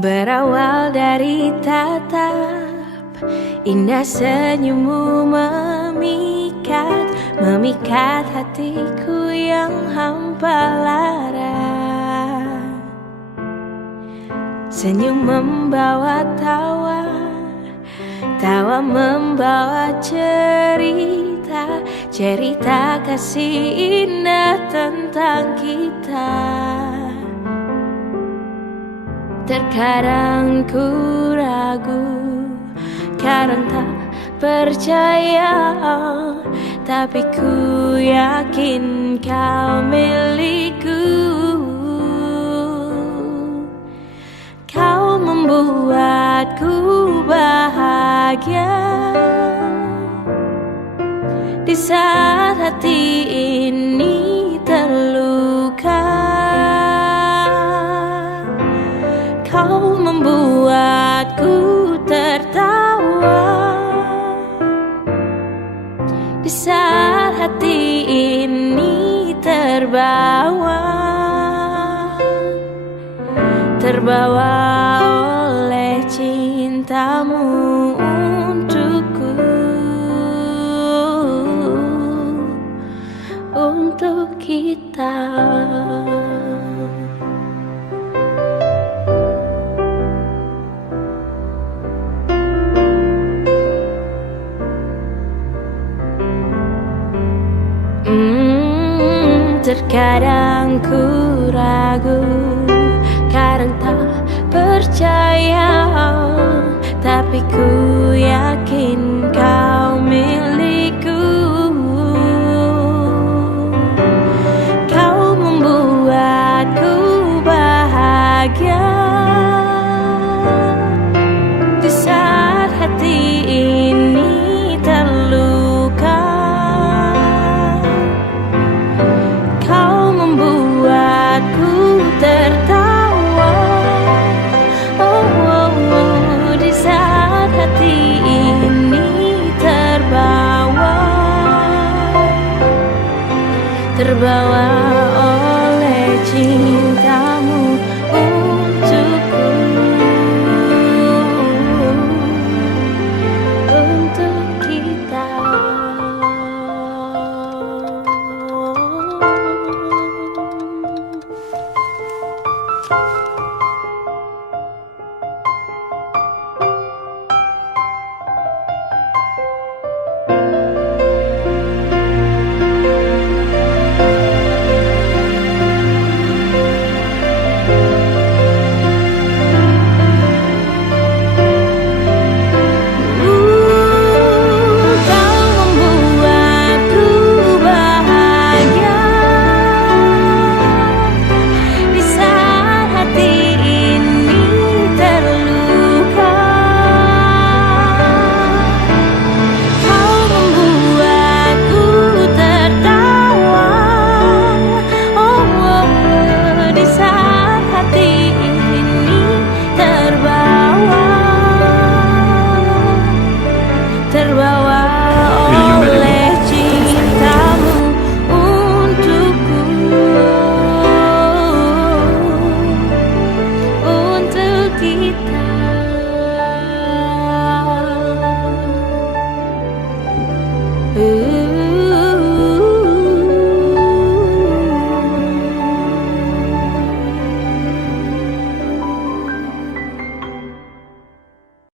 Berawal dari tatap indah senyummu memikat hatiku yang hampa lara. Senyum membawa tawa, tawa membawa cerita, cerita kasih indah tentang kita. Terkadang ku ragu, kadang tak percaya, tapi ku yakin kau milikku. Kau membuatku bahagia di saat hati ini terluka. Kau membuatku tertawa di saat hati ini terbawa oleh cintamu untukku, untuk kita. Terkadang ku ragu, kadang tak percaya, tapi ku